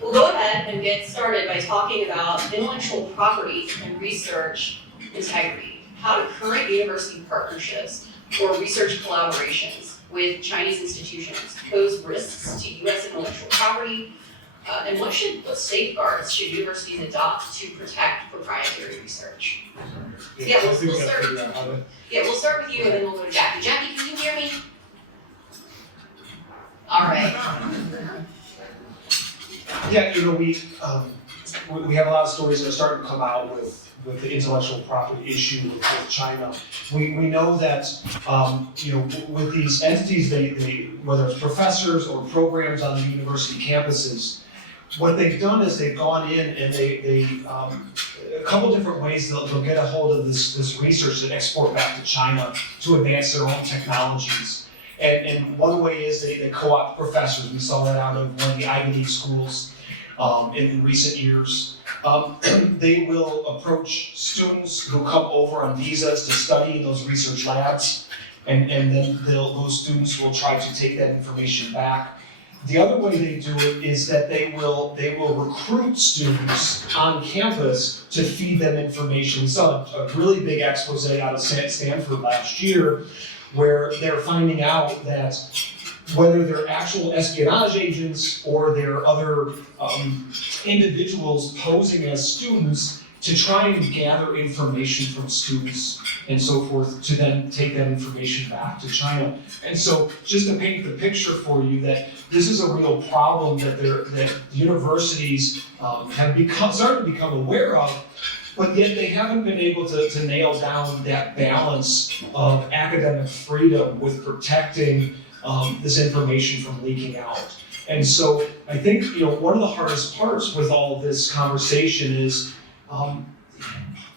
We'll go ahead and get started by talking about intellectual property and research integrity. How do current university partnerships or research collaborations with Chinese institutions pose risks to U.S. intellectual property? And what safeguards should universities adopt to protect proprietary research? We'll start with you and then we'll go to Jackie. Jackie, can you hear me? All right. Yeah, we have a lot of stories that are starting to come out with the intellectual property issue with China. We know that with these entities, they whether it's professors or programs on the university campuses, what they've done is they've gone in and they a couple different ways they'll get a hold of this research and export back to China to advance their own technologies. And one way is they co-opt professors. We saw that out of one of the Ivy League schools in recent years. They will approach students who come over on visas to study in those research labs, and then those students will try to take that information back. The other way they do it is that they will recruit students on campus to feed them information. We saw a really big expose out of Stanford last year, where they're finding out that whether they're actual espionage agents or they're other individuals posing as students to try and gather information from students and so forth to then take that information back to China. And so just to paint the picture for you that this is a real problem that universities have started to become aware of, but yet they haven't been able to nail down that balance of academic freedom with protecting this information from leaking out. And so I think one of the hardest parts with all of this conversation is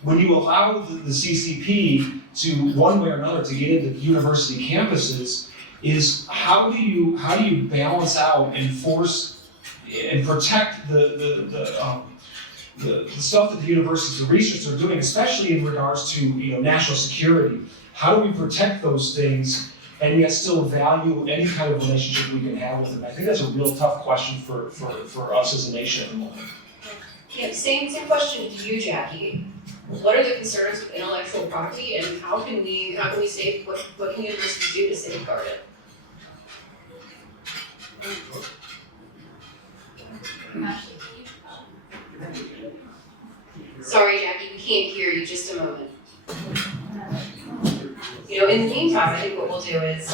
when you allow the CCP to one way or another to get into university campuses, is how do you balance out and force and protect the stuff that the universities and research are doing, especially in regards to national security. How do we protect those things and yet still value any kind of relationship we can have with them? I think that's a real tough question for us as a nation at the moment. Yeah, same question to you, Jackie. What are the concerns with intellectual property, and how can we save what can universities do to safeguard it? Sorry, Jackie, we can't hear you. Just a moment. In the meantime, I think what we'll do is,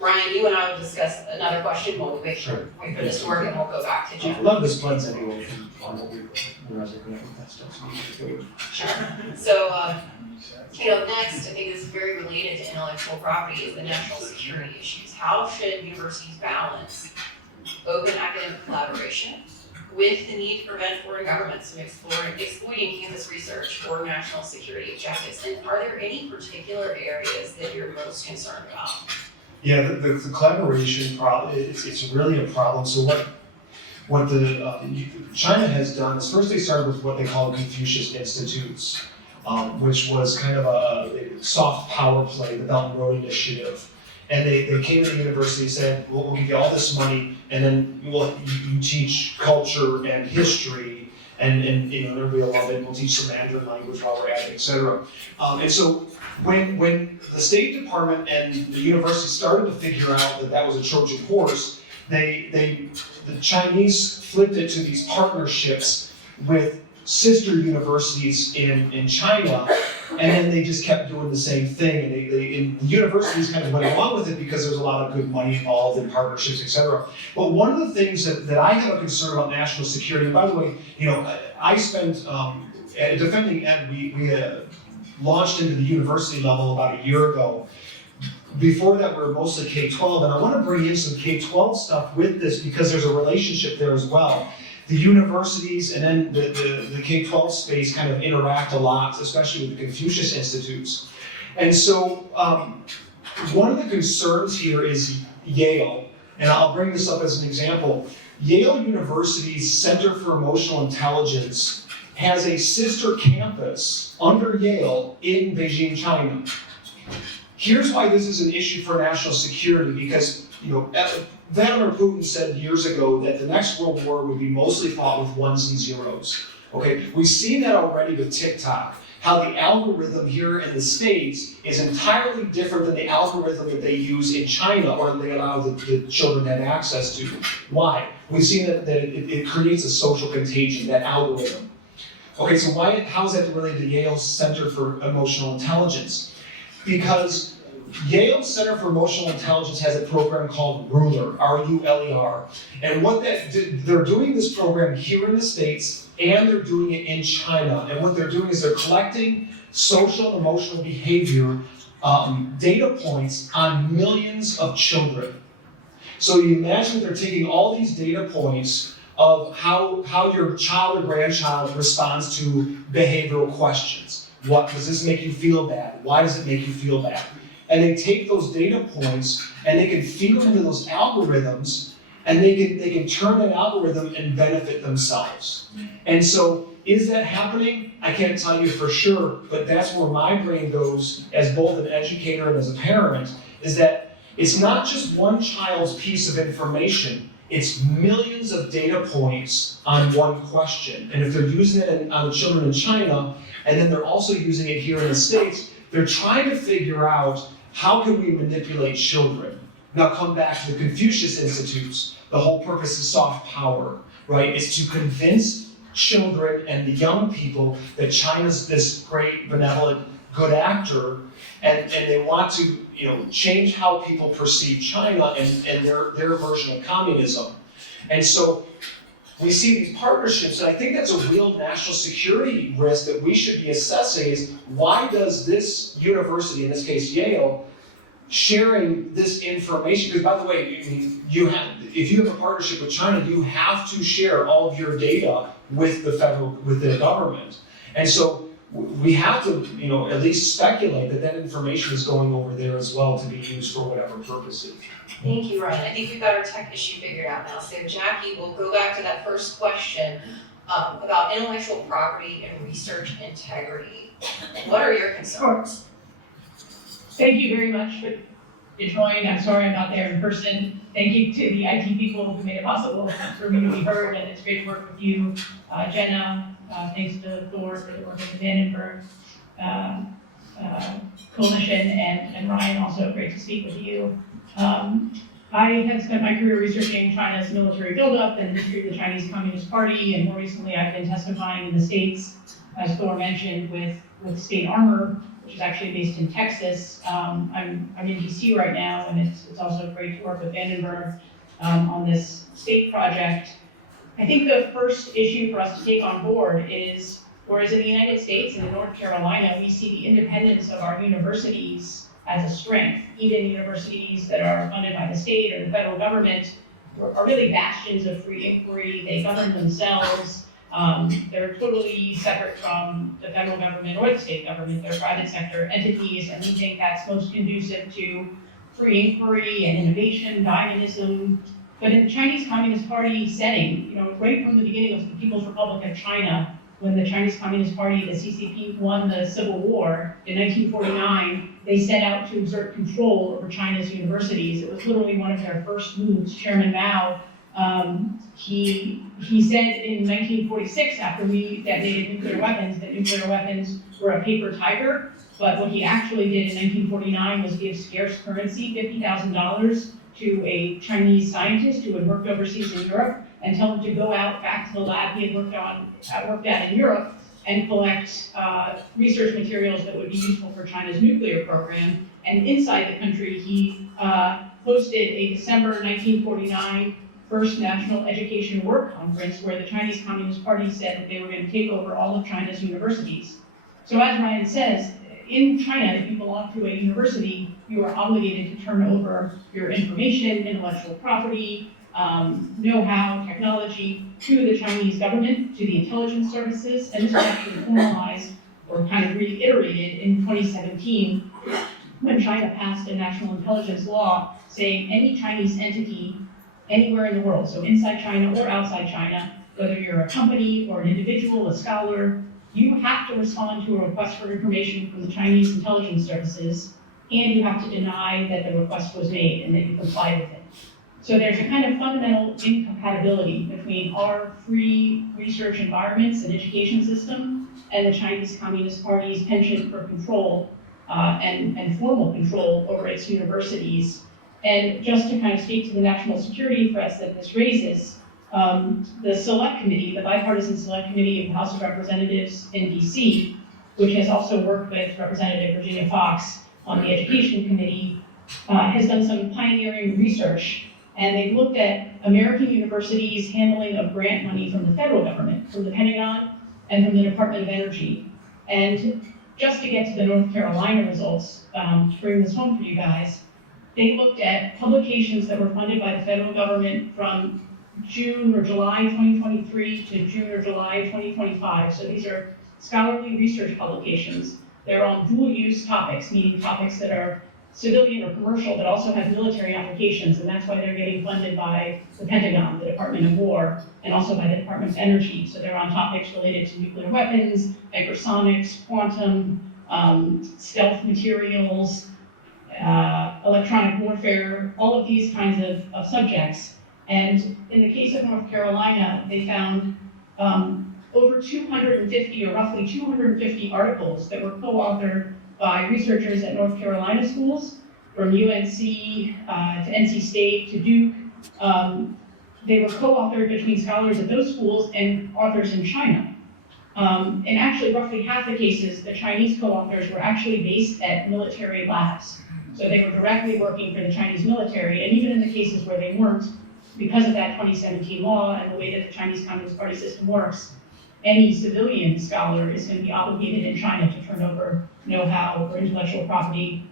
Rhyen, you and I will discuss another question while we wait for this to work, and we'll go back to Jackie. A lot of this blends anyway on what we realize that stuff. Sure. So, next, I think this is very related to intellectual property, is the national security issues. How should universities balance open academic collaboration with the need to prevent foreign governments from exploiting campus research for national security objectives? And are there any particular areas that you're most concerned about? Yeah, the collaboration problem, it's really a problem. So what China has done is first they started with what they call Confucius Institutes, which was kind of a soft power play, the Belt and Road Initiative. And they came to the university and said, we'll give you all this money, and then you teach culture and history, and everybody will love it. We'll teach some Mandarin language while we're at it, etc. And so when the State Department and the university started to figure out that was a Trojan horse, the Chinese flipped it to these partnerships with sister universities in China, and then they just kept doing the same thing. And the universities kind of went along with it because there's a lot of good money involved in partnerships, etc. But one of the things that I have a concern about national security, and by the way, I spent at Defending Ed, we launched into the university level about a year ago. Before that, we were mostly K-12, and I want to bring in some K-12 stuff with this because there's a relationship there as well. The universities and then the K-12 space kind of interact a lot, especially with the Confucius Institutes. And so one of the concerns here is Yale, and I'll bring this up as an example. Yale University's Center for Emotional Intelligence has a sister campus under Yale in Beijing, China. Here's why this is an issue for national security, because Vladimir Putin said years ago that the next world war would be mostly fought with ones and zeros. Okay, we've seen that already with TikTok, how the algorithm here in the States is entirely different than the algorithm that they use in China or they allow the children to have access to. Why? We've seen that it creates a social contagion, that algorithm. Okay, so how is that related to Yale's Center for Emotional Intelligence? Because Yale Center for Emotional Intelligence has a program called RULER, R-U-L-E-R. And they're doing this program here in the States, and they're doing it in China. And what they're doing is they're collecting social and emotional behavior data points on millions of children. So you imagine they're taking all these data points of how your child or grandchild responds to behavioral questions. What does this make you feel bad? Why does it make you feel bad? And they take those data points and they can feed them into those algorithms, and they can turn that algorithm and benefit themselves. And so, is that happening? I can't tell you for sure, but that's where my brain goes as both an educator and as a parent, is that it's not just one child's piece of information, it's millions of data points on one question. And if they're using it on the children in China, and then they're also using it here in the States, they're trying to figure out how can we manipulate children. Now come back to the Confucius Institutes. The whole purpose is soft power, right? It's to convince children and the young people that China's this great, benevolent, good actor, and they want to, change how people perceive China and their version of communism. And so we see these partnerships, and I think that's a real national security risk that we should be assessing is why does this university, in this case Yale, sharing this information, because by the way, if you have a partnership with China, you have to share all of your data with the government. And so we have to, at least speculate that information is going over there as well to be used for whatever purposes. Thank you, Ryan. I think we've got our tech issue figured out now. So Jackie, we'll go back to that first question about intellectual property and research integrity. What are your concerns? Thank you very much for joining. I'm sorry I'm not there in person. Thank you to the IT people who made it possible for me to be heard, and it's great to work with you, Jenna. Thanks to Thor for the work with the Vandenberg Coalition, and Ryan, also great to speak with you. I have spent my career researching China's military buildup and the history of the Chinese Communist Party, and more recently I've been testifying in the States, as Thor mentioned, with State Armor, which is actually based in Texas. I'm in DC right now, and it's also great to work with Vandenberg on this state project. I think the first issue for us to take on board is, whereas in the United States and in North Carolina, we see the independence of our universities as a strength. Even universities that are funded by the state or the federal government are really bastions of free inquiry. They govern themselves. They're totally separate from the federal government or the state government. They're private sector entities, and we think that's most conducive to free inquiry and innovation, dynamism. But in the Chinese Communist Party setting, right from the beginning of the People's Republic of China, when the Chinese Communist Party, the CCP, won the Civil War in 1949, they set out to exert control over China's universities. It was literally one of their first moves. Chairman Mao, he said in 1946, after we detonated nuclear weapons, that nuclear weapons were a paper tiger. But what he actually did in 1949 was give scarce currency, $50,000, to a Chinese scientist who had worked overseas in Europe, and tell him to go out back to the lab he had worked at in Europe and collect research materials that would be useful for China's nuclear program. And inside the country, he hosted a December 1949 first National Education Work Conference where the Chinese Communist Party said that they were going to take over all of China's universities. So as Ryan says, in China, if you belong to a university, you are obligated to turn over your information, intellectual property, know-how, technology to the Chinese government, to the intelligence services, and this was actually formalized or kind of reiterated in 2017 when China passed a national intelligence law saying any Chinese entity anywhere in the world, so inside China or outside China, whether you're a company or an individual, a scholar, you have to respond to a request for information from the Chinese intelligence services, and you have to deny that the request was made and that you complied with it. So there's a kind of fundamental incompatibility between our free research environments and education system and the Chinese Communist Party's penchant for control and formal control over its universities. And just to kind of speak to the national security threats that this raises, the select committee, the bipartisan select committee of the House of Representatives in DC, which has also worked with Representative Virginia Fox on the Education Committee, has done some pioneering research. And they've looked at American universities' handling of grant money from the federal government, from the Pentagon and from the Department of Energy. And just to get to the North Carolina results, to bring this home for you guys, they looked at publications that were funded by the federal government from June or July 2023 to June or July 2025. So these are scholarly research publications. They're on dual-use topics, meaning topics that are civilian or commercial, but also have military applications, and that's why they're getting funded by the Pentagon, the Department of War, and also by the Department of Energy. So they're on topics related to nuclear weapons, hypersonics, quantum, stealth materials, electronic warfare, all of these kinds of subjects. And in the case of North Carolina, they found over 250, or roughly 250 articles that were co-authored by researchers at North Carolina schools, from UNC to NC State to Duke. They were co-authored between scholars at those schools and authors in China. And actually, roughly half the cases, the Chinese co-authors were actually based at military labs. So they were directly working for the Chinese military, and even in the cases where they weren't, because of that 2017 law and the way that the Chinese Communist Party system works, any civilian scholar is going to be obligated in China to turn over know-how or intellectual property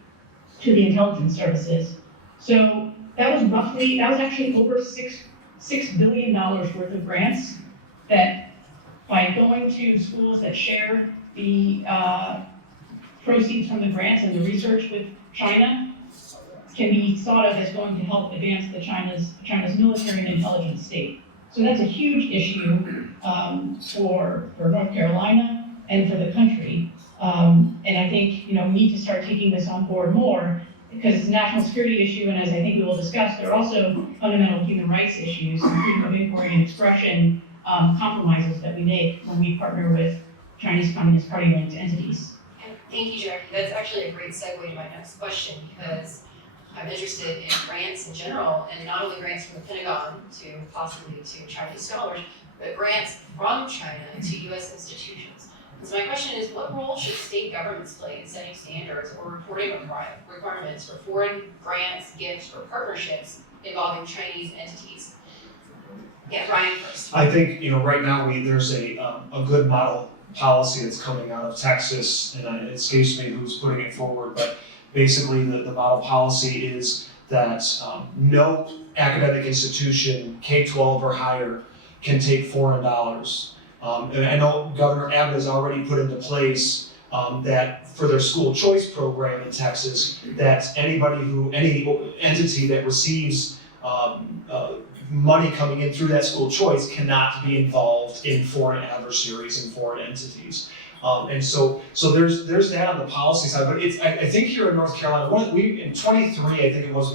to the intelligence services. So that was actually over $6 billion worth of grants that, by going to schools that share the proceeds from the grants and the research with China, can be thought of as going to help advance China's military and intelligence state. So that's a huge issue for North Carolina and for the country. And I think we need to start taking this on board more, because it's a national security issue, and as I think we will discuss, there are also fundamental human rights issues, freedom of inquiry and expression compromises that we make when we partner with Chinese Communist Party-linked entities. Thank you, Jackie. That's actually a great segue to my next question, because I'm interested in grants in general, and not only grants from the Pentagon to possibly to Chinese scholars, but grants from China to U.S. institutions. And so my question is, what role should state governments play in setting standards or reporting requirements for foreign grants, gifts, or partnerships involving Chinese entities? Yeah, Rhyen first. I think right now there's a good model policy that's coming out of Texas, and it escapes me who's putting it forward, but basically the model policy is that no academic institution, K-12 or higher, can take foreign dollars. And I know Governor Abbott has already put into place that for their school choice program in Texas, that any entity that receives money coming in through that school choice cannot be involved in foreign adversaries and foreign entities. And so there's that on the policy side, but I think here in North Carolina, in 23, I think it was,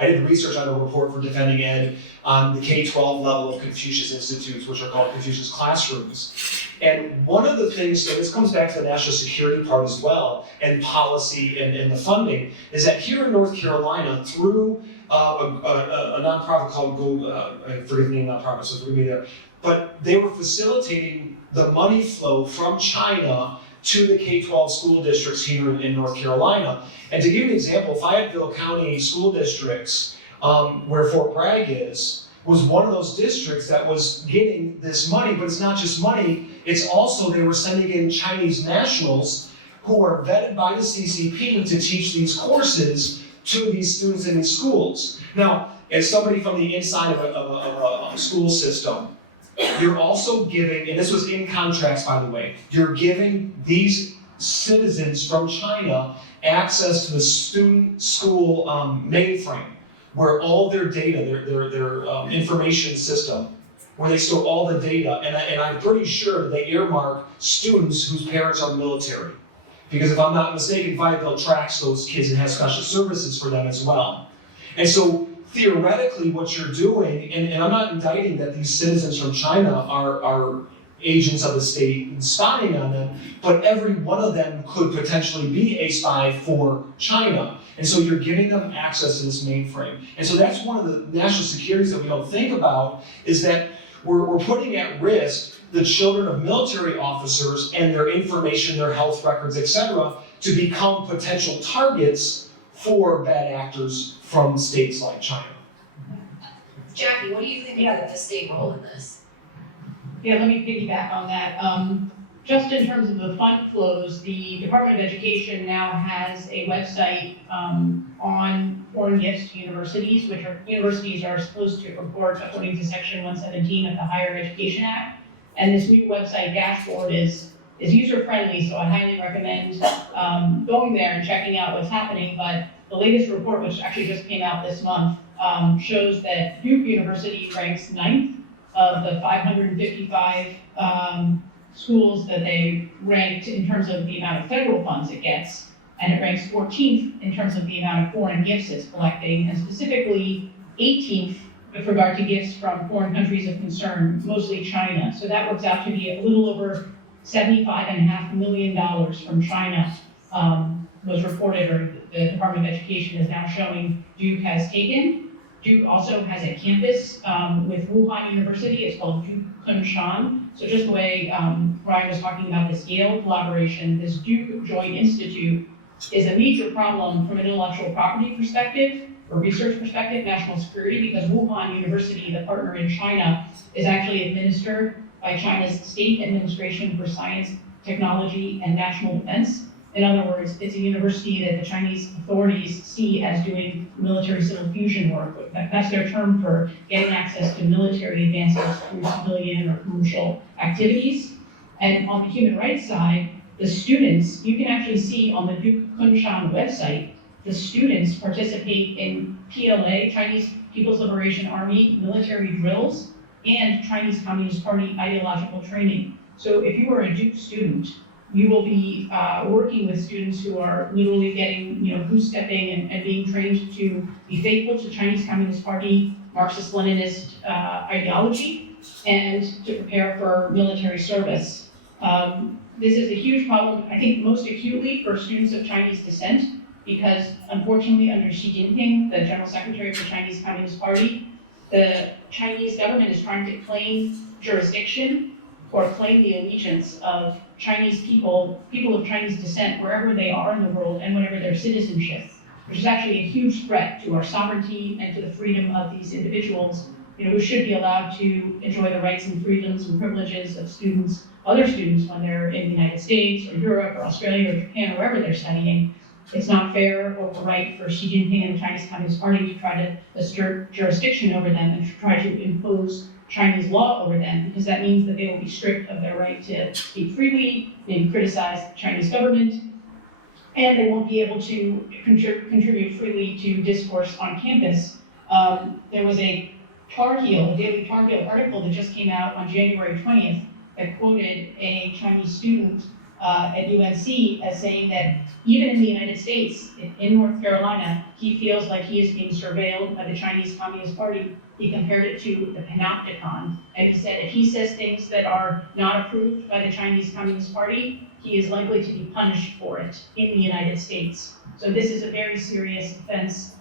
I did research on a report for Defending Ed on the K-12 level of Confucius Institutes, which are called Confucius classrooms. And one of the things, so this comes back to the national security part as well, and policy and the funding, is that here in North Carolina, through a nonprofit called I forget the name of the nonprofit, so forgive me there, but they were facilitating the money flow from China to the K-12 school districts here in North Carolina. And to give you an example, Fayetteville County School Districts, where Fort Bragg is, was one of those districts that was getting this money, but it's not just money, it's also they were sending in Chinese nationals who are vetted by the CCP to teach these courses to these students in these schools. Now, as somebody from the inside of a school system, you're also giving, and this was in contracts by the way, you're giving these citizens from China access to the student school mainframe, where all their data, their information system, where they store all the data, and I'm pretty sure that they earmark students whose parents are military. Because if I'm not mistaken, Fayetteville tracks those kids and has special services for them as well. And so theoretically what you're doing, and I'm not indicting that these citizens from China are agents of the state and spying on them, but every one of them could potentially be a spy for China. And so you're giving them access to this mainframe. And so that's one of the national securities that we don't think about, is that we're putting at risk the children of military officers and their information, their health records, etc., to become potential targets for bad actors from states like China. Jackie, what do you think of the state role in this? Yeah, let me piggyback on that. Just in terms of the fund flows, the Department of Education now has a website on foreign gifts to universities, which universities are supposed to report according to Section 117 of the Higher Education Act. And this new website dashboard is user-friendly, so I highly recommend going there and checking out what's happening. But the latest report, which actually just came out this month, shows that Duke University ranks 9th of the 555 schools that they ranked in terms of the amount of federal funds it gets, and it ranks 14th in terms of the amount of foreign gifts it's collecting, and specifically 18th with regard to gifts from foreign countries of concern, mostly China. So that works out to be a little over $75.5 million from China was reported, or the Department of Education is now showing Duke has taken. Duke also has a campus with Wuhan University. It's called Duke Kunshan. So just the way Ryan was talking about this Yale collaboration, this Duke Joint Institute is a major problem from an intellectual property perspective, or research perspective, national security, because Wuhan University, the partner in China, is actually administered by China's State Administration for Science, Technology, and National Defense. In other words, it's a university that the Chinese authorities see as doing military civil fusion work. That's their term for getting access to military advances through civilian or commercial activities. And on the human rights side, the students, you can actually see on the Duke Kunshan website, the students participate in PLA, Chinese People's Liberation Army military drills, and Chinese Communist Party ideological training. So if you are a Duke student, you will be working with students who are literally getting, goose-stepping and being trained to be faithful to Chinese Communist Party, Marxist-Leninist ideology, and to prepare for military service. This is a huge problem, I think, most acutely for students of Chinese descent, because unfortunately, under Xi Jinping, the General Secretary of the Chinese Communist Party, the Chinese government is trying to claim jurisdiction or claim the allegiance of Chinese people of Chinese descent, wherever they are in the world and whatever their citizenship, which is actually a huge threat to our sovereignty and to the freedom of these individuals, who should be allowed to enjoy the rights and freedoms and privileges of other students when they're in the United States or Europe or Australia or Japan or wherever they're studying. It's not fair or right for Xi Jinping and the Chinese Communist Party to try to assert jurisdiction over them and to try to impose Chinese law over them, because that means that they will be stripped of their right to speak freely, maybe criticize the Chinese government, and they won't be able to contribute freely to discourse on campus. There was a Daily Tar Heel article that just came out on January 20th that quoted a Chinese student at UNC as saying that even in the United States, in North Carolina, he feels like he is being surveilled by the Chinese Communist Party. He compared it to the panopticon, and he said if he says things that are not approved by the Chinese Communist Party, he is likely to be punished for it in the United States. So this is a very serious offense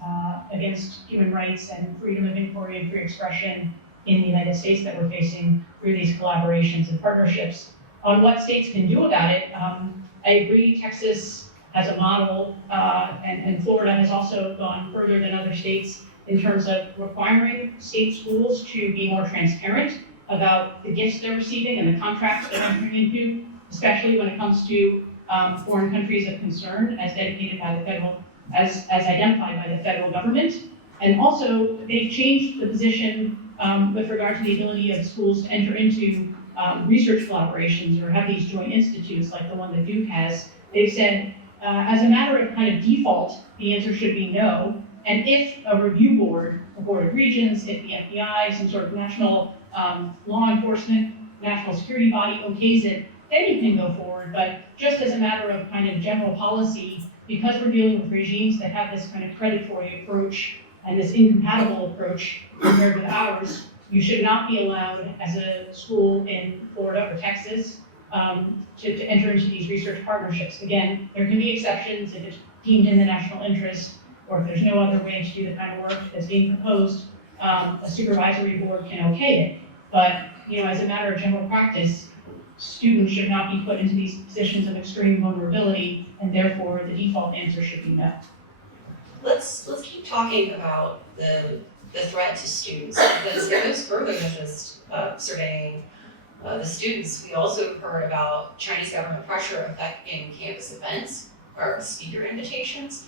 against human rights and freedom of inquiry and free expression in the United States that we're facing through these collaborations and partnerships. On what states can do about it, I agree Texas has a model, and Florida has also gone further than other states in terms of requiring state schools to be more transparent about the gifts they're receiving and the contracts they're entering into, especially when it comes to foreign countries of concern as dedicated by the federal, as identified by the federal government. And also, they've changed the position with regard to the ability of schools to enter into research collaborations or have these joint institutes like the one that Duke has. They've said, as a matter of kind of default, the answer should be no. And if a review board, a board of regents, if the FBI, some sort of national law enforcement, national security body okays it, then you can go forward. But just as a matter of kind of general policy, because we're dealing with regimes that have this kind of predatory approach and this incompatible approach compared with ours, you should not be allowed as a school in Florida or Texas to enter into these research partnerships. Again, there can be exceptions if it's deemed in the national interest, or if there's no other way to do the kind of work that's being proposed, a supervisory board can okay it. But as a matter of general practice, students should not be put into these positions of extreme vulnerability, and therefore the default answer should be no. Let's keep talking about the threat to students, because it goes further than just surveying the students. We also heard about Chinese government pressure affecting campus events or speaker invitations.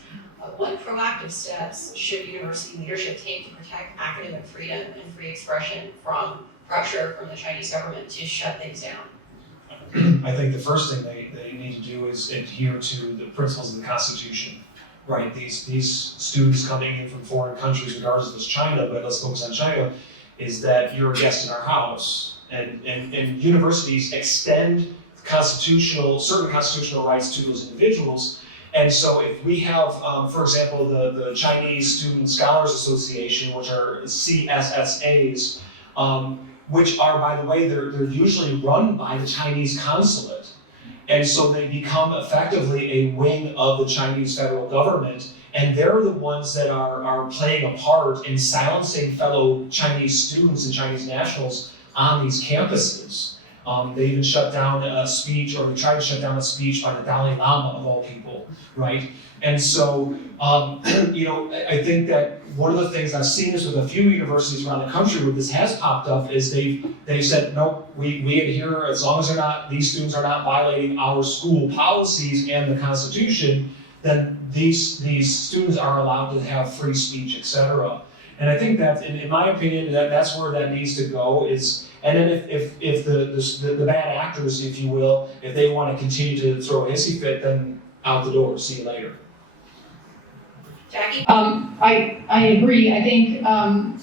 What proactive steps should university leadership take to protect academic freedom and free expression from pressure from the Chinese government to shut things down? I think the first thing they need to do is adhere to the principles of the Constitution, right? These students coming in from foreign countries, regardless if it's China, but let's focus on China, is that you're a guest in our house. And universities extend certain constitutional rights to those individuals. And so if we have, for example, the Chinese Student Scholars Association, which are CSSAs, which are, by the way, they're usually run by the Chinese consulate. And so they become effectively a wing of the Chinese federal government, and they're the ones that are playing a part in silencing fellow Chinese students and Chinese nationals on these campuses. They even shut down a speech, or they tried to shut down a speech by the Dalai Lama, of all people, right? And so, I think that one of the things I've seen this with a few universities around the country where this has popped up is they said, no, we adhere, as long as these students are not violating our school policies and the Constitution, then these students are allowed to have free speech, etc. And I think that, in my opinion, that's where that needs to go. And then if the bad actors, if you will, if they want to continue to throw a hissy fit, then out the door. See you later. Jackie? I agree. I think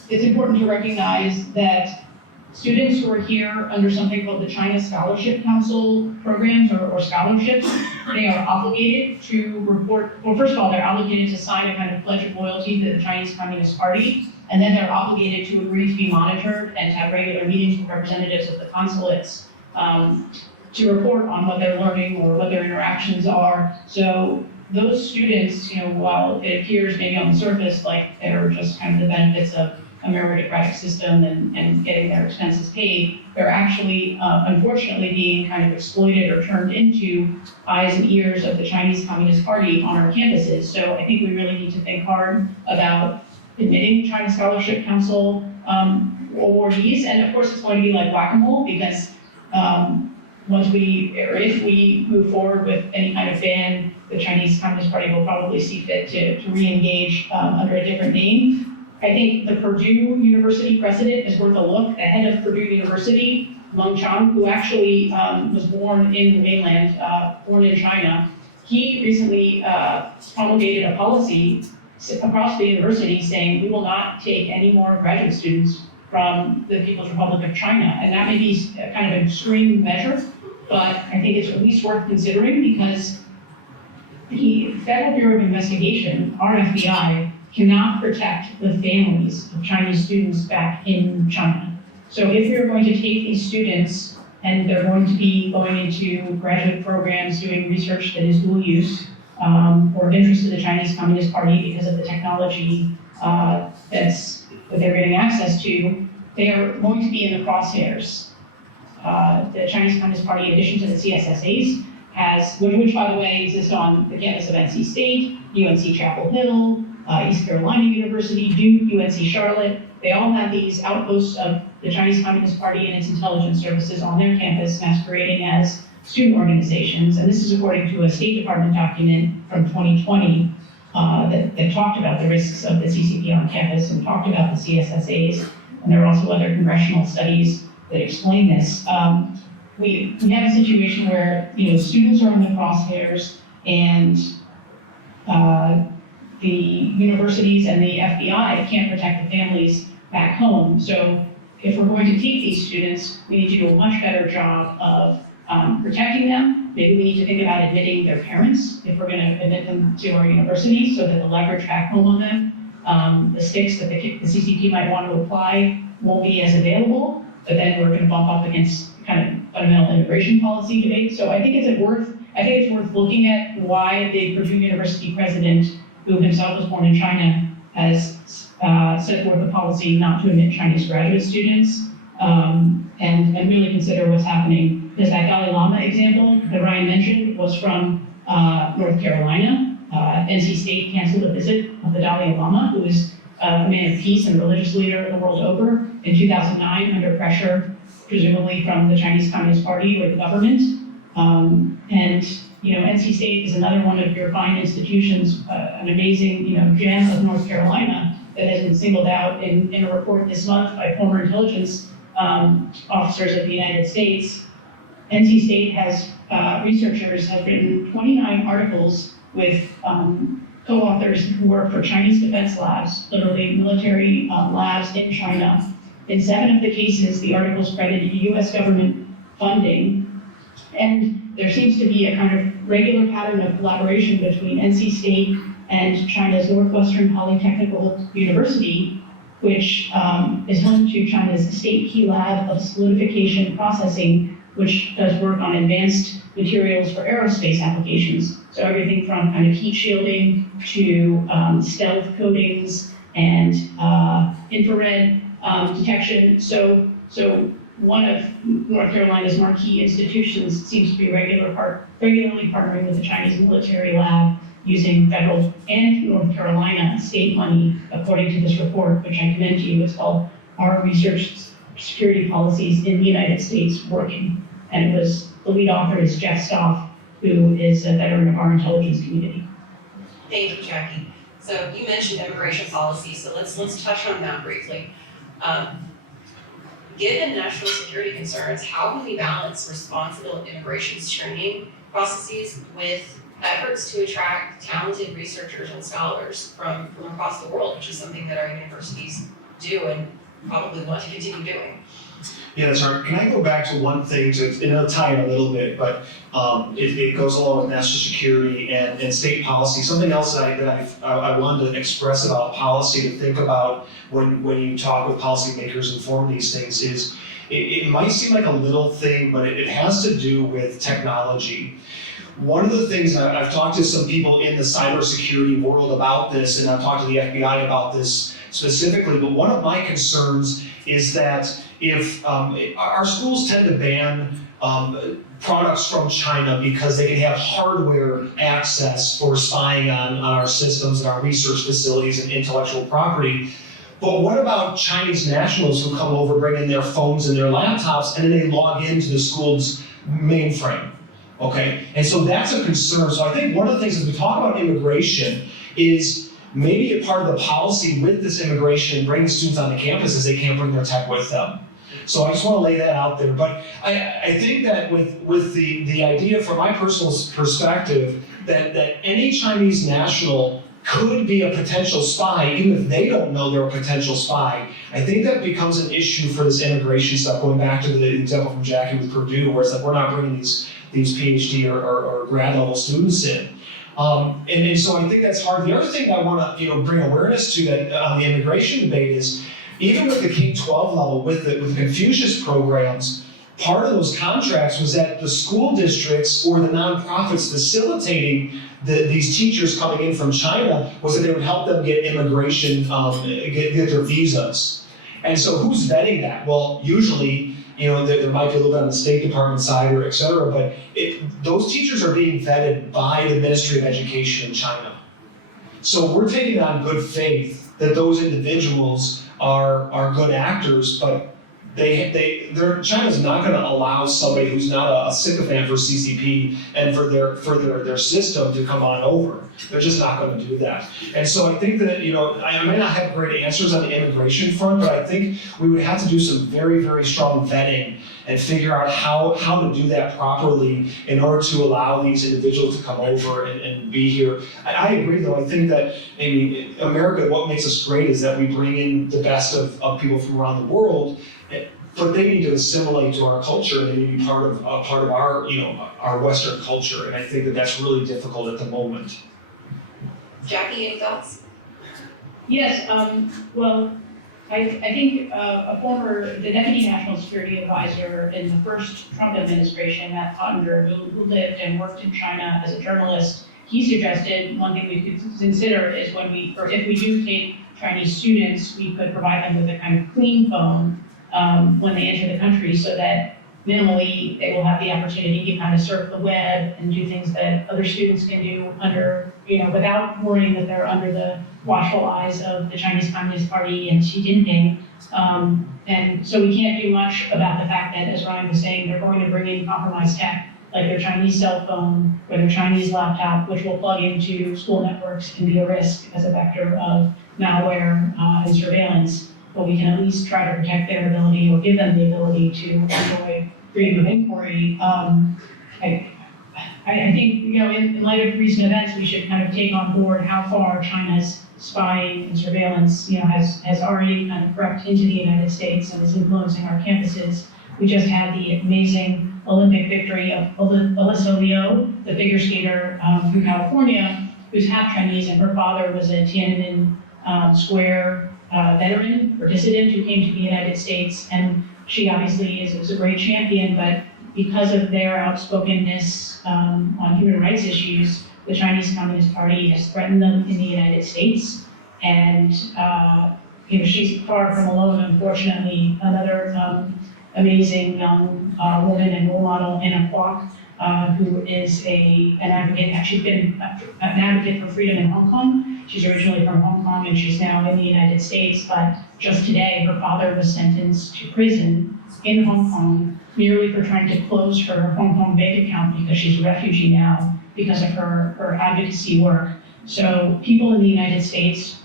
it's important to recognize that students who are here under something called the China Scholarship Council programs or scholarships, they are obligated to report, well, first of all, they're obligated to sign a kind of pledge of loyalty to the Chinese Communist Party, and then they're obligated to agree to be monitored and to have regular meetings with representatives of the consulates to report on what they're learning or what their interactions are. So those students, while it appears maybe on the surface like they're just kind of the benefits of a meritocratic system and getting their expenses paid, they're actually, unfortunately, being kind of exploited or turned into eyes and ears of the Chinese Communist Party on our campuses. So I think we really need to think hard about admitting China Scholarship Council awardees, and of course it's going to be like whack-a-mole, because if we move forward with any kind of ban, the Chinese Communist Party will probably see fit to re-engage under a different name. I think the Purdue University precedent is worth a look. The head of Purdue University, Meng Chang, who actually was born in the mainland, born in China, he recently promulgated a policy across the university saying we will not take any more graduate students from the People's Republic of China. And that may be a kind of an extreme measure, but I think it's at least worth considering, because the Federal Bureau of Investigation, our FBI, cannot protect the families of Chinese students back in China. So if we're going to take these students and they're going to be going into graduate programs doing research that is dual use or of interest to the Chinese Communist Party because of the technology that they're getting access to, they are going to be in the crosshairs. The Chinese Communist Party, in addition to the CSSAs, which by the way exist on the campus of NC State, UNC Chapel Hill, East Carolina University, Duke, UNC Charlotte. They all have these outposts of the Chinese Communist Party and its intelligence services on their campus masquerading as student organizations. And this is according to a State Department document from 2020 that talked about the risks of the CCP on campus and talked about the CSSAs. And there are also other congressional studies that explain this. We have a situation where students are in the crosshairs, and the universities and the FBI can't protect the families back home. So if we're going to take these students, we need to do a much better job of protecting them. Maybe we need to think about admitting their parents if we're going to admit them to our university, so that the leverage back home on them the sticks that the CCP might want to apply won't be as available, but then we're going to bump up against kind of fundamental immigration policy debate. So I think it's worth looking at why the Purdue University president, who himself was born in China, has set forth a policy not to admit Chinese graduate students, and really consider what's happening. There's that Dalai Lama example that Ryan mentioned was from North Carolina. NC State canceled a visit of the Dalai Lama, who is a man of peace and a religious leader the world over, in 2009 under pressure, presumably from the Chinese Communist Party or the government. And NC State is another one of your fine institutions, an amazing gem of North Carolina that has been singled out in a report this month by former intelligence officers of the United States. NC State has researchers have written 29 articles with co-authors who work for Chinese defense labs, literally military labs in China. In 7 of the cases, the articles credited U.S. government funding, and there seems to be a kind of regular pattern of collaboration between NC State and China's Northwestern Polytechnical University, which is home to China's State Key Lab of Solidification Processing, which does work on advanced materials for aerospace applications. So everything from kind of heat shielding to stealth coatings and infrared detection. So one of North Carolina's marquee institutions seems to be regularly partnering with the Chinese military lab using federal and North Carolina state money, according to this report, which I commend to you. It's called Our Research Security Policies in the United States Working. And it was, the lead author is Jeff Stoff, who is a veteran of our intelligence community. Thank you, Jackie. So you mentioned immigration policy, so let's touch on that briefly. Given national security concerns, how can we balance responsible immigration screening processes with efforts to attract talented researchers and scholars from across the world, which is something that our universities do and probably want to continue doing? Yeah, that's right. Can I go back to one thing, and it'll tie in a little bit, but it goes along with national security and state policy. Something else that I wanted to express about policy to think about when you talk with policymakers and form these things is, it might seem like a little thing, but it has to do with technology. One of the things, I've talked to some people in the cybersecurity world about this, and I've talked to the FBI about this specifically, but one of my concerns is that if our schools tend to ban products from China because they can have hardware access for spying on our systems and our research facilities and intellectual property. But what about Chinese nationals who come over, bring in their phones and their laptops, and then they log into the school's mainframe? Okay, and so that's a concern. So I think one of the things as we talk about immigration is maybe a part of the policy with this immigration, bringing students onto campus is they can't bring their tech with them. So I just want to lay that out there. But I think that with the idea from my personal perspective that any Chinese national could be a potential spy, even if they don't know they're a potential spy, I think that becomes an issue for this immigration stuff, going back to the example from Jackie with Purdue, where it's like we're not bringing these PhD or grad level students in. And so I think that's hard. The other thing I want to bring awareness to that on the immigration debate is, even with the K-12 level, with the Confucius programs, part of those contracts was that the school districts or the nonprofits facilitating these teachers coming in from China was that they would help them get immigration, get their visas. And so who's vetting that? Well, usually, there might be a little bit on the State Department side or et cetera, but those teachers are being vetted by the Ministry of Education in China. So we're taking on good faith that those individuals are good actors, but China's not going to allow somebody who's not a sycophant for CCP and for their system to come on over. They're just not going to do that. And so I think that, I may not have great answers on the immigration front, but I think we would have to do some very, very strong vetting and figure out how to do that properly in order to allow these individuals to come over and be here. I agree, though. I think that America, what makes us great is that we bring in the best of people from around the world, but they need to assimilate to our culture, and they need to be part of our Western culture. And I think that that's really difficult at the moment. Jackie, any thoughts? Yes, well, I think the Deputy National Security Advisor in the first Trump administration, Matt Pottinger, who lived and worked in China as a journalist, he suggested one thing we could consider is if we do take Chinese students, we could provide them with a kind of clean phone when they enter the country, so that minimally they will have the opportunity to kind of surf the web and do things that other students can do without worrying that they're under the watchful eyes of the Chinese Communist Party and Xi Jinping. And so we can't do much about the fact that, as Ryan was saying, they're going to bring in compromised tech, like their Chinese cell phone or their Chinese laptop, which will plug into school networks and be a risk as a vector of malware and surveillance. But we can at least try to protect their ability or give them the ability to enjoy freedom of inquiry. I think, in light of recent events, we should kind of take on board how far China's spying and surveillance, has already kind of crept into the United States and is influencing our campuses. We just had the amazing Olympic victory of Alyssa Liu, the figure skater from California, who's half Chinese, and her father was a Tiananmen Square veteran or dissident who came to the United States, and she obviously is a great champion, but because of their outspokenness on human rights issues, the Chinese Communist Party has threatened them in the United States, and she's far from alone. Unfortunately, another amazing young woman and role model, Anna Kwok, who is an advocate. She's been an advocate for freedom in Hong Kong. She's originally from Hong Kong and she's now in the United States, but just today her father was sentenced to prison in Hong Kong merely for trying to close her Hong Kong bank account because she's a refugee now because of her advocacy work. So people in the United States,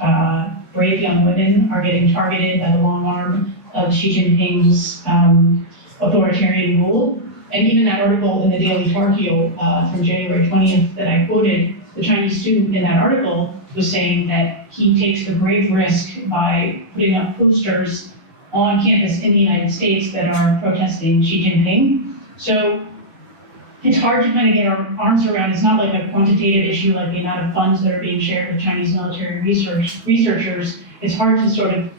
brave young women, are getting targeted by the long arm of Xi Jinping's authoritarian rule. And even that article in the Daily Tar Heel from January 20th that I quoted, the Chinese student in that article was saying that he takes the grave risk by putting up posters on campus in the United States that are protesting Xi Jinping. So it's hard to kind of get our arms around. It's not like a quantitative issue like the amount of funds that are being shared with Chinese military researchers. It's hard to sort of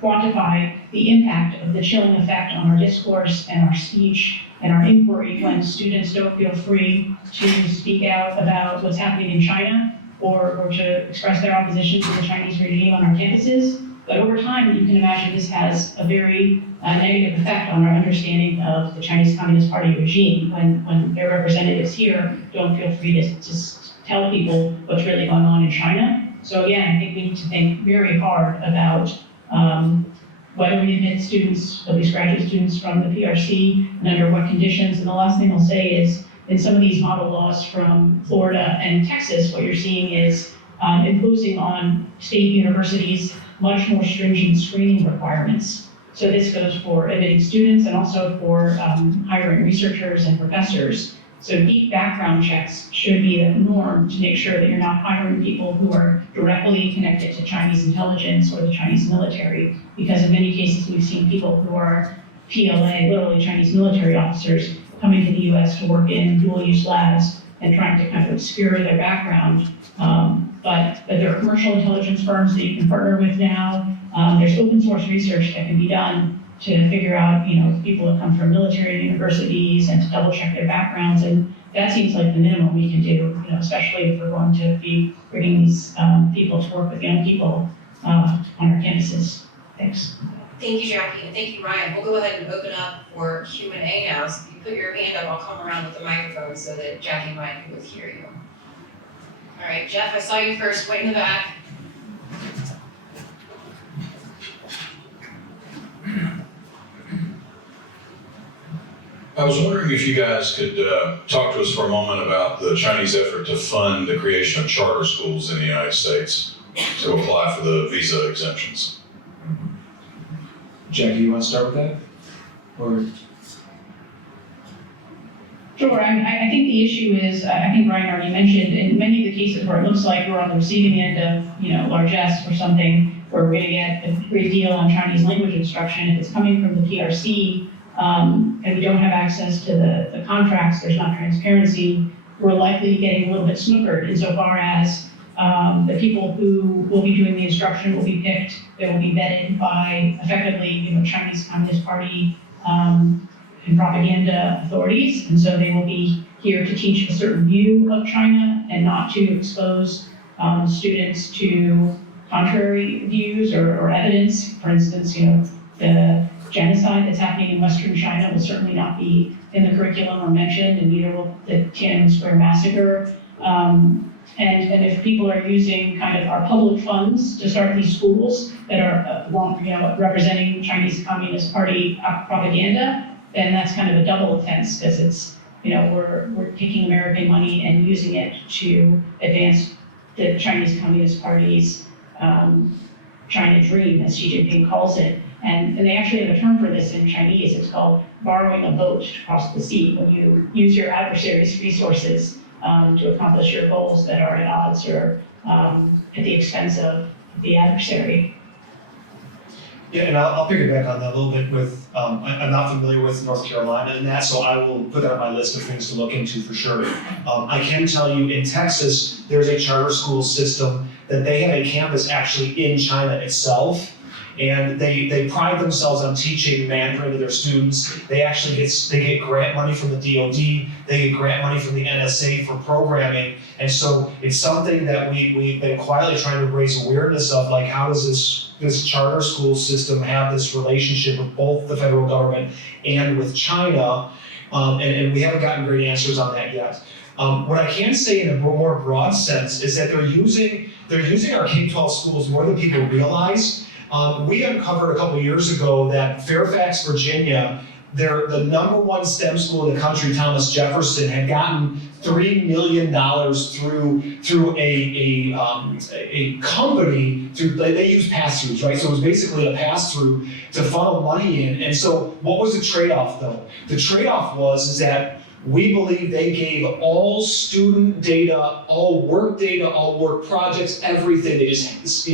quantify the impact of the chilling effect on our discourse and our speech and our inquiry when students don't feel free to speak out about what's happening in China or to express their opposition to the Chinese regime on our campuses. But over time, you can imagine this has a very negative effect on our understanding of the Chinese Communist Party regime when their representatives here don't feel free to just tell people what's really going on in China. So again, I think we need to think very hard about whether we admit students, at least graduate students from the PRC, and under what conditions. And the last thing I'll say is, in some of these model laws from Florida and Texas, what you're seeing is imposing on state universities much more stringent screening requirements. So this goes for admitting students and also for hiring researchers and professors. So deep background checks should be the norm to make sure that you're not hiring people who are directly connected to Chinese intelligence or the Chinese military, because in many cases we've seen people who are PLA, literally Chinese military officers, coming to the US to work in dual-use labs and trying to kind of obscure their background. But there are commercial intelligence firms that you can partner with now. There's open source research that can be done to figure out, people that come from military universities and to double check their backgrounds. And that seems like the minimum we can do, especially if we're going to be bringing these people to work with young people on our campuses. Thanks. Thank you, Jackie, and thank you, Ryan. We'll go ahead and open up for Q&A now. So if you put your hand up, I'll come around with the microphone so that Jackie and Ryan can both hear you. All right, Jeff, I saw you first, way in the back. I was wondering if you guys could talk to us for a moment about the Chinese effort to fund the creation of charter schools in the United States to apply for the visa exemptions. Jackie, you want to start with that? Or? Sure, I think the issue is, I think Ryan already mentioned, in many of the cases where it looks like we're on the receiving end of, largesse or something, where we're going to get a great deal on Chinese language instruction, if it's coming from the PRC, and we don't have access to the contracts, there's not transparency, we're likely getting a little bit snookered insofar as The people who will be doing the instruction will be picked, they will be vetted by effectively, Chinese Communist Party and propaganda authorities. And so they will be here to teach a certain view of China and not to expose students to contrary views or evidence. For instance, the genocide that's happening in Western China will certainly not be in the curriculum or mentioned, and neither will the Tiananmen Square massacre. And if people are using kind of our public funds to start these schools that are representing Chinese Communist Party propaganda, then that's kind of a double offense, because it's, we're taking American money and using it to advance the Chinese Communist Party's China dream, as Xi Jinping calls it. And they actually have a term for this in Chinese. It's called borrowing a boat to cross the sea, when you use your adversary's resources to accomplish your goals that are at odds or at the expense of the adversary. Yeah, and I'll piggyback on that a little bit with, I'm not familiar with North Carolina and that, so I will put that on my list of things to look into for sure. I can tell you in Texas, there's a charter school system that they have a campus actually in China itself. And they pride themselves on teaching Mandarin to their students. They actually get grant money from the DoD. They get grant money from the NSA for programming. And so it's something that we've been quietly trying to raise awareness of, like, how does this charter school system have this relationship with both the federal government and with China? And we haven't gotten great answers on that yet. What I can say in a more broad sense is that they're using our K-12 schools more than people realize. We uncovered a couple years ago that Fairfax, Virginia, the number one STEM school in the country, Thomas Jefferson, had gotten $3 million through a company. They use pass-throughs, right? So it was basically a pass-through to funnel money in. And so what was the trade-off, though? The trade-off was that we believe they gave all student data, all work projects, everything. They just,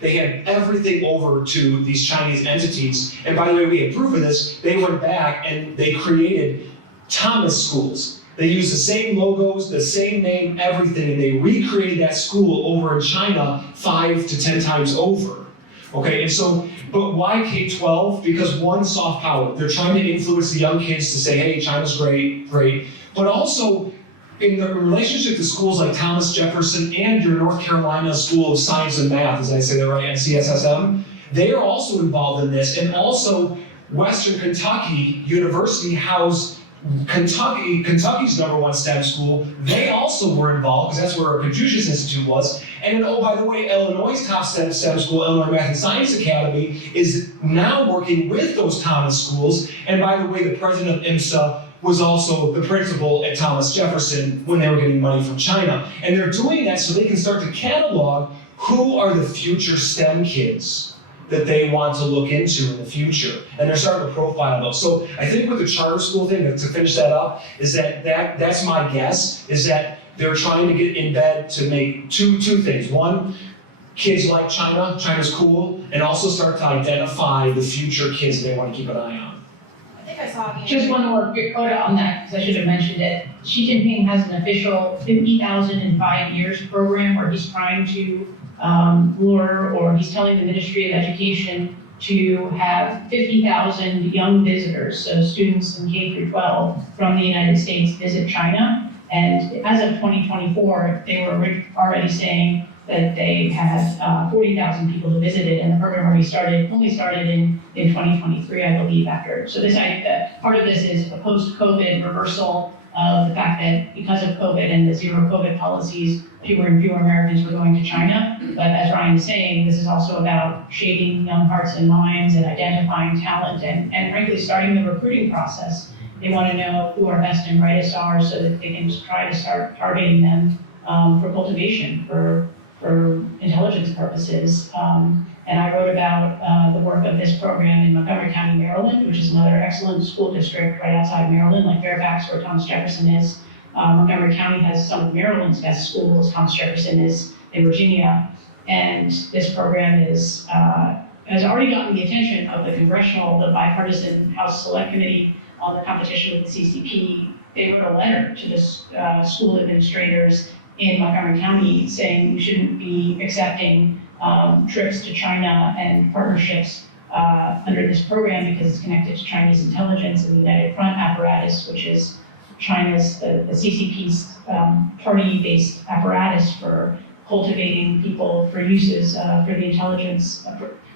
they had everything over to these Chinese entities. And by the way, we have proof of this. They went back and they created Thomas schools. They used the same logos, the same name, everything, and they recreated that school over in China 5 to 10 times over. Okay, and so, but why K-12? Because one, soft power. They're trying to influence the young kids to say, hey, China's great. But also, in the relationship to schools like Thomas Jefferson and your North Carolina School of Science and Math, as I say that right, NCSSM, they are also involved in this. And also, Western Kentucky University housed Kentucky's number one STEM school. They also were involved, because that's where our Confucius Institute was. And then, oh, by the way, Illinois' top STEM school, Illinois Math and Science Academy, is now working with those Thomas schools. And by the way, the president of IMSA was also the principal at Thomas Jefferson when they were getting money from China. And they're doing that so they can start to catalog who are the future STEM kids that they want to look into in the future. And they're starting to profile those. So I think with the charter school thing, to finish that up, is that's my guess, is that they're trying to get in bed to make two things. One, kids like China, China's cool, and also start to identify the future kids they want to keep an eye on. I think I saw Just one more quote on that, because I should have mentioned it. Xi Jinping has an official 50,000 in 5 years program where he's trying to lure, or he's telling the Ministry of Education to have 50,000 young visitors, so students in K through 12 from the United States visit China. And as of 2024, they were already saying that they had 40,000 people to visit it, and the program only started in 2023, I believe, after. So part of this is a post-COVID reversal of the fact that because of COVID and the zero COVID policies, fewer and fewer Americans were going to China. But as Ryan is saying, this is also about shaping young hearts and minds and identifying talent and frankly, starting the recruiting process. They want to know who our best and brightest are so that they can try to start targeting them for cultivation, for intelligence purposes. And I wrote about the work of this program in Montgomery County, Maryland, which is another excellent school district right outside Maryland, like Fairfax, where Thomas Jefferson is. Montgomery County has some of Maryland's best schools. Thomas Jefferson is in Virginia. And this program has already gotten the attention of the bipartisan House Select Committee on the competition with the CCP. They wrote a letter to the school administrators in Montgomery County saying we shouldn't be accepting trips to China and partnerships under this program because it's connected to Chinese intelligence and the United Front apparatus, which is China's, the CCP's party-based apparatus for cultivating people for uses for the intelligence,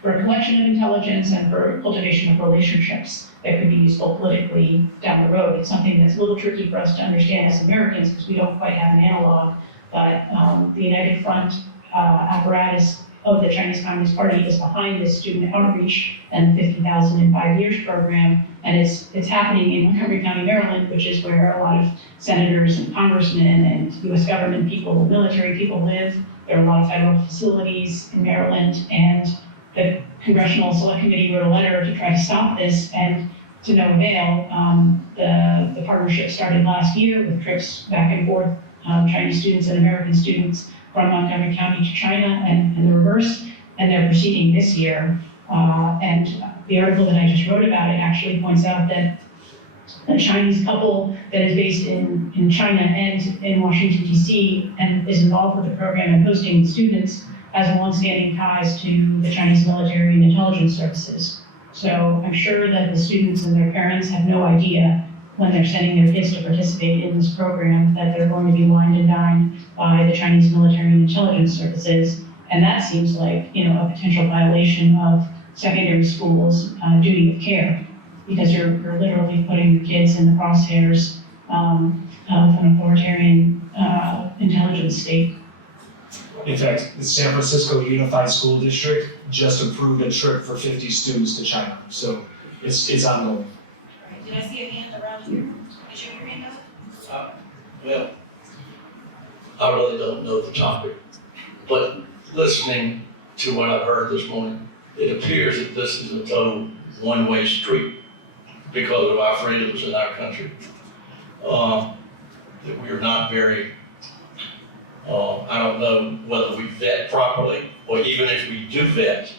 for collection of intelligence and for cultivation of relationships that could be useful politically down the road. It's something that's a little tricky for us to understand as Americans because we don't quite have an analog, but the United Front apparatus of the Chinese Communist Party is behind this student outreach and 50,000 in 5 years program, and it's happening in Montgomery County, Maryland, which is where a lot of senators and congressmen and U.S. government people, military people live. There are a lot of federal facilities in Maryland, and the Congressional Select Committee wrote a letter to try to stop this, and to no avail. The partnership started last year with trips back and forth, Chinese students and American students from Montgomery County to China and the reverse, and they're proceeding this year. And the article that I just wrote about it actually points out that a Chinese couple that is based in China and in Washington, D.C., and is involved with the program and hosting students has longstanding ties to the Chinese military and intelligence services. So I'm sure that the students and their parents have no idea when they're sending their kids to participate in this program that they're going to be wined and dined by the Chinese military and intelligence services. And that seems like, a potential violation of secondary schools' duty of care, because you're literally putting your kids in the crosshairs of an authoritarian intelligence state. In fact, the San Francisco Unified School District just approved a trip for 50 students to China, so it's ongoing. Did I see a hand around here? Did you have your hand up? Well, I really don't know the topic, but listening to what I've heard this morning, it appears that this is a total one-way street because of our freedoms in our country. That we are not very, I don't know whether we vet properly, or even if we do vet,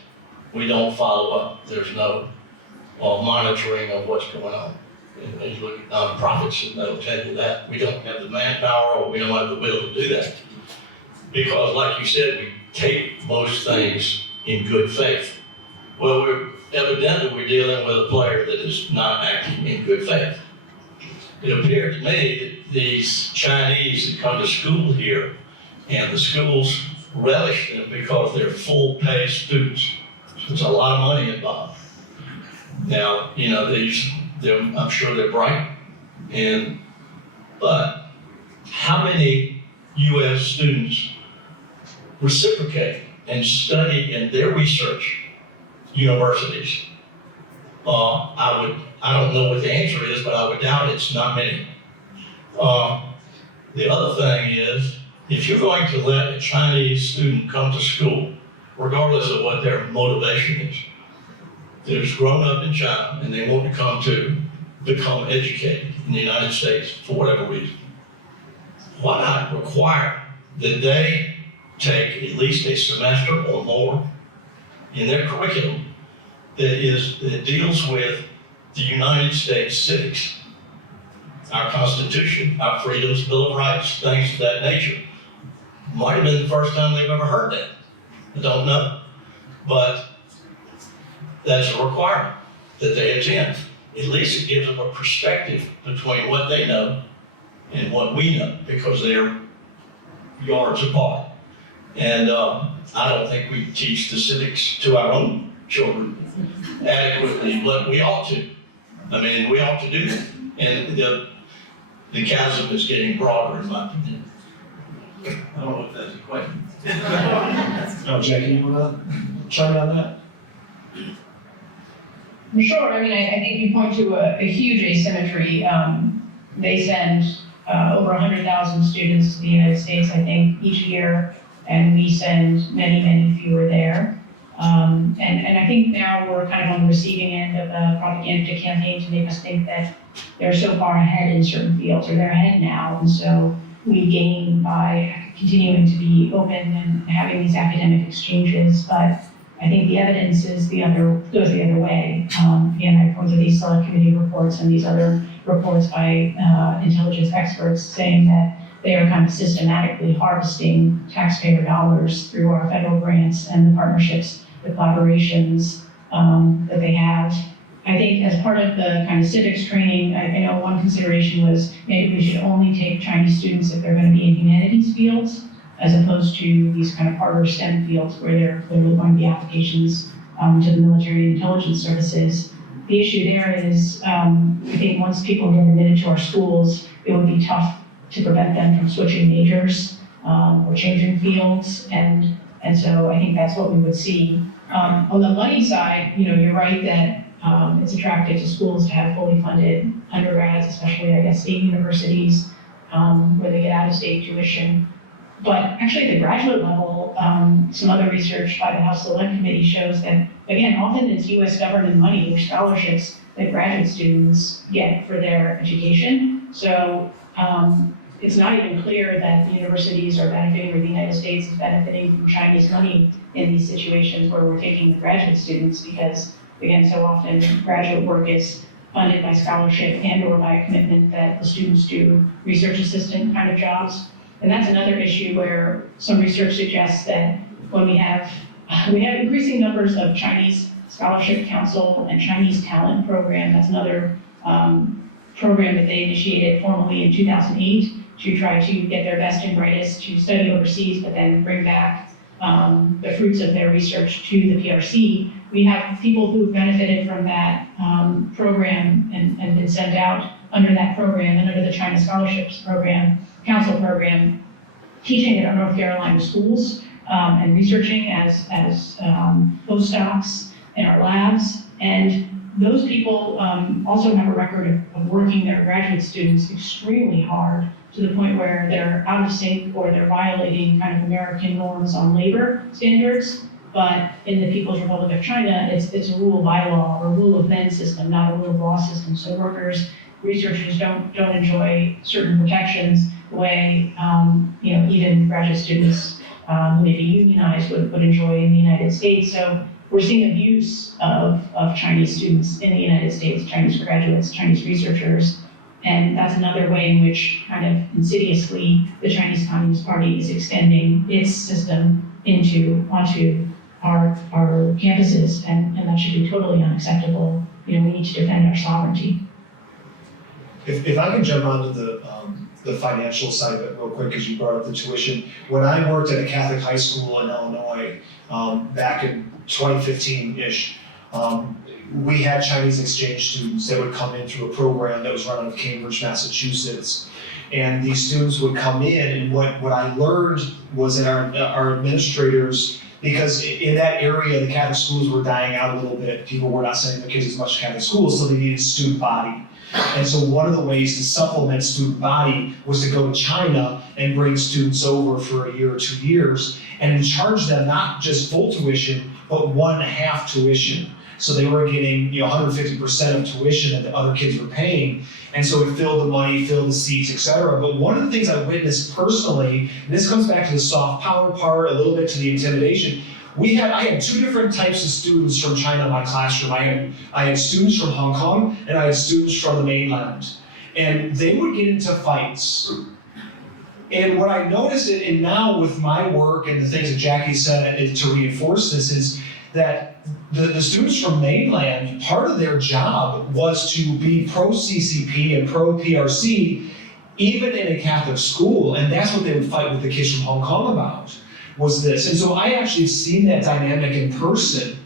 we don't follow up. There's no monitoring of what's going on. And you look at nonprofits and they'll tell you that. We don't have the manpower or we don't have the will to do that. Because like you said, we take most things in good faith. Well, evidently we're dealing with a player that is not acting in good faith. It appeared to me that these Chinese that come to school here, and the schools relish them because they're full-pay students. So there's a lot of money involved. Now, I'm sure they're bright, but how many U.S. students reciprocate and study in their research universities? I don't know what the answer is, but I would doubt it's not many. The other thing is, if you're going to let a Chinese student come to school, regardless of what their motivation is, that has grown up in China and they want to become educated in the United States for whatever reason, why not require that they take at least a semester or more in their curriculum that deals with the United States civics, our Constitution, our freedoms, Bill of Rights, things of that nature. Might have been the first time they've ever heard that. I don't know. But that's a requirement that they attend. At least it gives them a perspective between what they know and what we know, because they're yards apart. And I don't think we teach the civics to our own children adequately, but we ought to. I mean, we ought to do that. And the chasm is getting broader, in my opinion. I don't know if that's a question. No, Jackie, you want to chime in on that? Sure. I think you point to a huge asymmetry. They send over 100,000 students to the United States, I think, each year, and we send many, many fewer there. And I think now we're kind of on the receiving end of a propaganda campaign to make us think that they're so far ahead in certain fields, or they're ahead now, and so we gain by continuing to be open and having these academic exchanges. But I think the evidence goes the other way. Again, I point to these select committee reports and these other reports by intelligence experts saying that they are kind of systematically harvesting taxpayer dollars through our federal grants and the partnerships, the collaborations that they have. I think as part of the kind of civics training, I know one consideration was maybe we should only take Chinese students if they're going to be in humanities fields, as opposed to these kind of harder STEM fields where there are clearly going to be applications to the military and intelligence services. The issue there is, I think once people get admitted to our schools, it would be tough to prevent them from switching majors or changing fields, and so I think that's what we would see. On the money side, you're right that it's attractive to schools to have fully funded undergrads, especially, I guess, state universities, where they get out-of-state tuition. But actually at the graduate level, some other research by the House Select Committee shows that, again, often it's US government money or scholarships that graduate students get for their education. So it's not even clear that the universities are benefiting or the United States is benefiting from Chinese money in these situations where we're taking the graduate students, because again, so often graduate work is funded by scholarship and or by a commitment that the students do research assistant kind of jobs. And that's another issue where some research suggests that when we have increasing numbers of Chinese Scholarship Council and Chinese Talent Program, that's another program that they initiated formally in 2008 to try to get their best and brightest to study overseas, but then bring back the fruits of their research to the PRC. We have people who've benefited from that program and been sent out under that program and under the China Scholarships Program, Council Program, teaching at our North Carolina schools and researching as postdocs in our labs. And those people also have a record of working their graduate students extremely hard to the point where they're out of sync or they're violating kind of American norms on labor standards. But in the People's Republic of China, it's a rule of bylaw or rule of men system, not a rule of law system. So researchers don't enjoy certain protections the way even graduate students who may be unionized would enjoy in the United States. So we're seeing abuse of Chinese students in the United States, Chinese graduates, Chinese researchers. And that's another way in which kind of insidiously the Chinese Communist Party is extending its system onto our campuses, and that should be totally unacceptable. We need to defend our sovereignty. If I can jump onto the financial side of it real quick, because you brought up the tuition. When I worked at a Catholic high school in Illinois back in 2015-ish, we had Chinese exchange students that would come in through a program that was run out of Cambridge, Massachusetts. And these students would come in, and what I learned was that our administrators, because in that area the Catholic schools were dying out a little bit, people were not sending their kids as much to Catholic schools, so they needed student body. And so one of the ways to supplement student body was to go to China and bring students over for a year or 2 years and charge them not just full tuition, but 1/2 tuition. So they were getting 150% of tuition that the other kids were paying. And so we filled the money, filled the seats, etc. But one of the things I witnessed personally, and this comes back to the soft power part, a little bit to the intimidation. I had 2 different types of students from China in my classroom. I had students from Hong Kong and I had students from the mainland. And they would get into fights. And what I noticed, and now with my work and the things that Jackie said to reinforce this, is that the students from mainland, part of their job was to be pro-CCP and pro-PRC, even in a Catholic school, and that's what they would fight with the kids from Hong Kong about, was this. And so I actually seen that dynamic in person.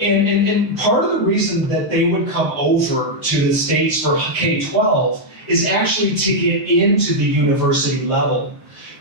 And part of the reason that they would come over to the States for K-12 is actually to get into the university level,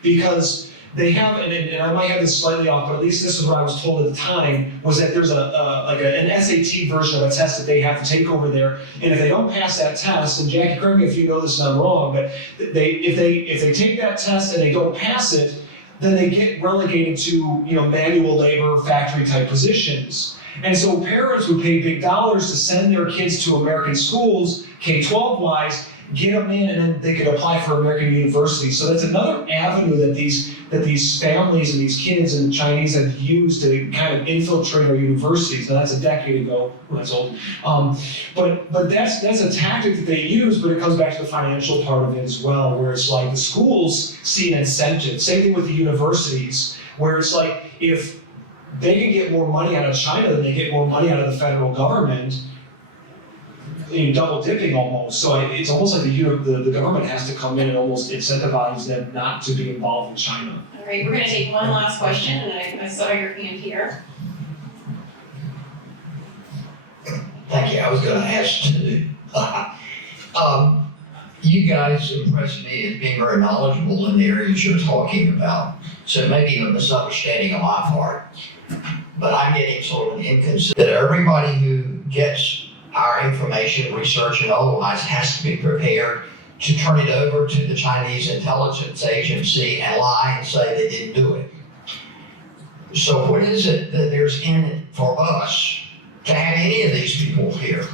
because they have, and I might have this slightly off, but at least this is what I was told at the time, was that there's an SAT version of a test that they have to take over there, and if they don't pass that test, and Jackie, correct me if you know this and I'm wrong, but if they take that test and they don't pass it, then they get relegated to manual labor, factory type positions. And so parents would pay big dollars to send their kids to American schools, K-12 wise, get them in, and then they could apply for American universities. So that's another avenue that these families and these kids and Chinese have used to kind of infiltrate our universities. Now that's a decade ago, when that's old. But that's a tactic that they use, but it comes back to the financial part of it as well, where it's like the schools see an incentive. Same thing with the universities, where it's like if they can get more money out of China than they get more money out of the federal government, double dipping almost. So it's almost like the government has to come in and almost incentivize them not to be involved in China. All right, we're gonna take one last question, and I saw your hand here. Thank you. I was going to ask too. You guys impressed me as being very knowledgeable in the areas you're talking about. So maybe a misunderstanding on my part, but I'm getting sort of an inconsistent that everybody who gets our information, research, and otherwise has to be prepared to turn it over to the Chinese intelligence agency and lie and say they didn't do it. So what is it that there's in it for us to have any of these people here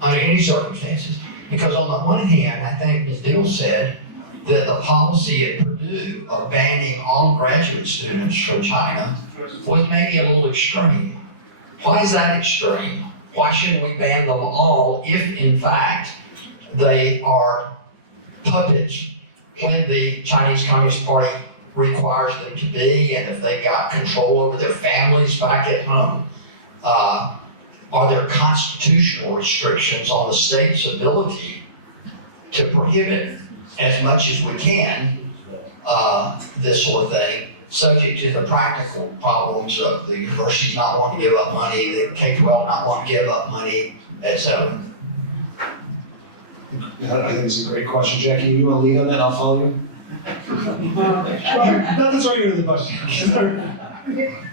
under any circumstances? Because on the one hand, I think Ms. Deal said that the policy at Purdue of banning all graduate students from China was maybe a little extreme. Why is that extreme? Why shouldn't we ban them all if, in fact, they are puppets when the Chinese Communist Party requires them to be, and if they got control over their families back at home? Are there constitutional restrictions on the state's ability to prohibit as much as we can this sort of thing, subject to the practical problems of the universities not wanting to give up money, the K-12 not wanting to give up money, etc.? I think it's a great question. Jackie, you want to lead on that? I'll follow you. Nothing's right into the question.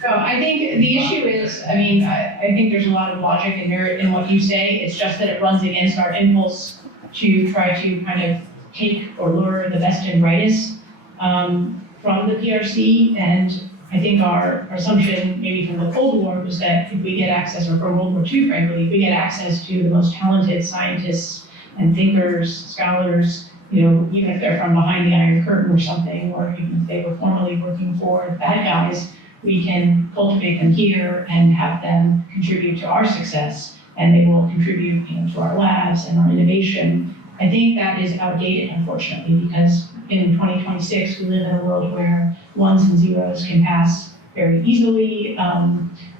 So I think the issue is, I think there's a lot of logic and merit in what you say. It's just that it runs against our impulse to try to kind of take or lure the best and brightest from the PRC. And I think our assumption, maybe from the Cold War, was that if we get access, or from World War II, frankly, if we get access to the most talented scientists and thinkers, scholars, even if they're from behind the Iron Curtain or something, or even if they were formerly working for the bad guys, we can cultivate them here and have them contribute to our success, and they will contribute to our labs and our innovation. I think that is outdated, unfortunately, because in 2026, we live in a world where ones and zeros can pass very easily.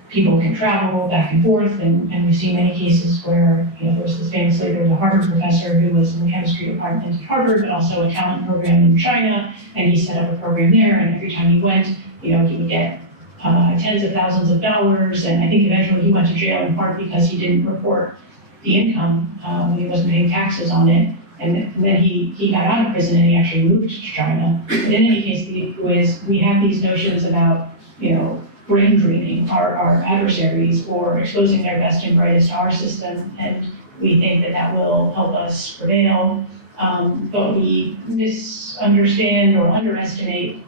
People can travel back and forth, and we've seen many cases where, there's this famously, there was a Harvard professor who was in the chemistry department at Harvard, but also a talent program in China, and he set up a program there, and every time he went, he would get tens of thousands of dollars, and I think eventually he went to jail in part because he didn't report the income, he wasn't paying taxes on it, and then he got out of prison and he actually moved to China. But in any case, the issue is we have these notions about, brain draining our adversaries or exposing their best and brightest to our system, and we think that will help us prevail, but we misunderstand or underestimate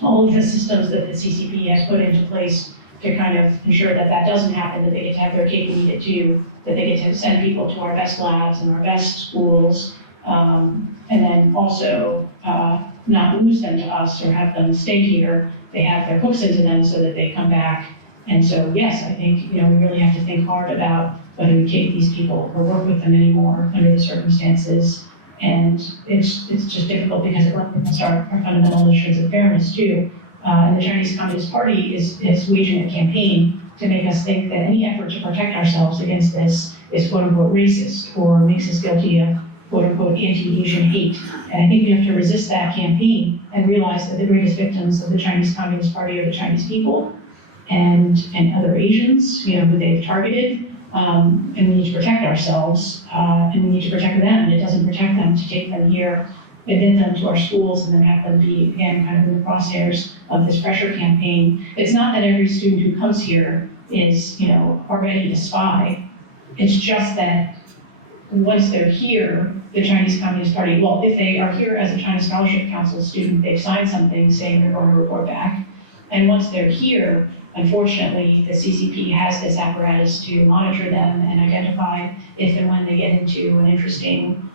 all of the systems that the CCP has put into place to kind of ensure that doesn't happen, that they get to have their cake and eat it too, that they get to send people to our best labs and our best schools, and then also not lose them to us or have them stay here. They have their hooks into them so that they come back. And so, yes, I think, we really have to think hard about whether we take these people or work with them anymore under the circumstances. And it's just difficult because it runs against our fundamental notions of fairness too. And the Chinese Communist Party is waging a campaign to make us think that any effort to protect ourselves against this is quote unquote racist or makes us guilty of quote unquote anti-Asian hate. And I think we have to resist that campaign and realize that the greatest victims of the Chinese Communist Party are the Chinese people and other Asians, who they've targeted. And we need to protect ourselves, and we need to protect them. And it doesn't protect them to take them here, admit them to our schools, and then have them be, again, kind of in the crosshairs of this pressure campaign. It's not that every student who comes here is, already a spy. It's just that once they're here, the Chinese Communist Party, well, if they are here as a China Scholarship Council student, they've signed something saying they're going to report back. And once they're here, unfortunately, the CCP has this apparatus to monitor them and identify if and when they get into an interesting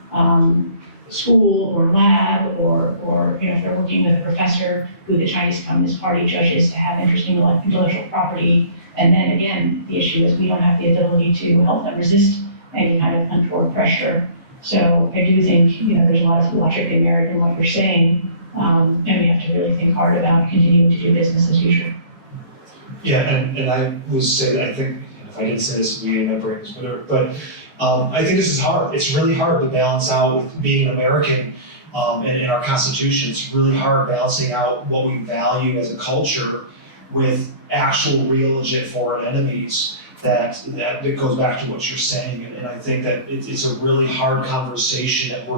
school or lab or if they're working with a professor who the Chinese Communist Party judges to have interest in intellectual property. And then again, the issue is we don't have the ability to help them resist any kind of untoward pressure. So I do think, there's a lot of logic and merit in what you're saying, and we have to really think hard about continuing to do business as usual. Yeah, and I will say that I think, if I didn't say this, we my brains, whatever, but I think this is hard. It's really hard to balance out with being an American and in our Constitution. It's really hard balancing out what we value as a culture with actual real legit foreign enemies. That goes back to what you're saying, and I think that it's a really hard conversation that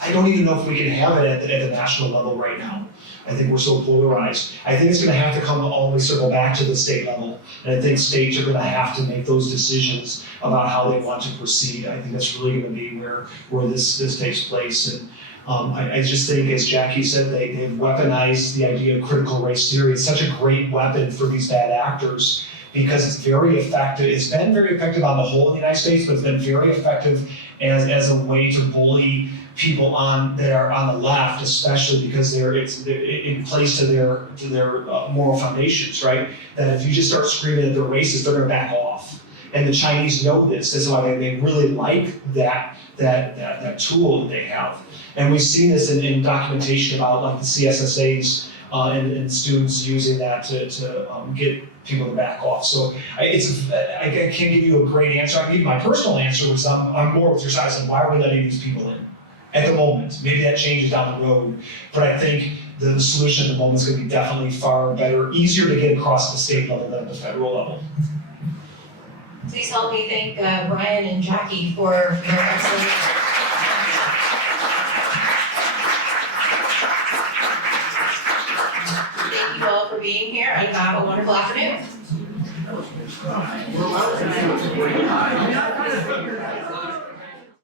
I don't even know if we can have it at the national level right now. I think we're so polarized. I think it's gonna have to come all the way circle back to the state level, and I think states are gonna have to make those decisions about how they want to proceed. I think that's really gonna be where this takes place, and I just think, as Jackie said, they've weaponized the idea of critical race theory. It's such a great weapon for these bad actors, because it's very effective. It's been very effective on the whole in the United States, but it's been very effective as a way to bully people that are on the left, especially because it plays to their moral foundations, right? That if you just start screaming that they're racist, they're going to back off. And the Chinese know this. This is why they really like that tool that they have. And we've seen this in documentation about like the CSSAs and students using that to get people to back off. So I can't give you a great answer. I can give you my personal answer, which I'm more with your side. Like, why are we letting these people in at the moment? Maybe that changes down the road, but I think the solution at the moment is going to be definitely far better, easier to get across the state level than the federal level. Please help me thank Rhyen and Jackie for their excellent. Thank you all for being here, and have a wonderful afternoon.